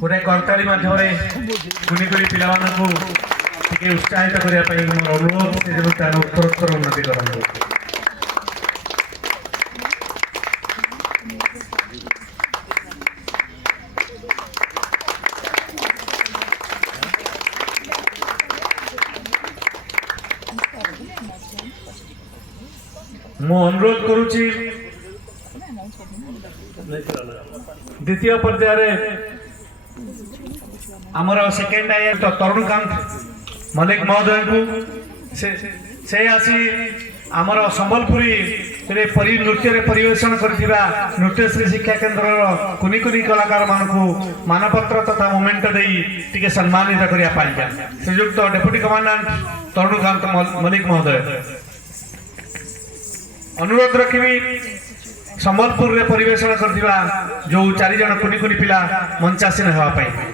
गोटे करताली माध्यम कुनी कुनी पिला उत्साहित करने मोर अनुरोध से उत्तरोत्तर उन्नति करूँ। मु अनुरोध करुची द्वितीय पर्याय आमर सेकेंड आयर तो तरुणकांत मलिक महोदय को से आसी आमर संबलपुरी नृत्य परिवेषण करथिबा नृत्यश्री शिक्षा केन्द्र कुनी कुनी कलाकार मानकु मानपत्र तथा मोमेंट देई टिके सम्मानित करिया पाइबा श्रीयुक्त डेप्यूटी कमांडेंट तरुणकांत मलिक महोदय अनुरोध रखिबी संबलपुर रे परिवेषण करथिबा जो 4 जन कुनी कुनी पिला मंचासीन हेबा पाई।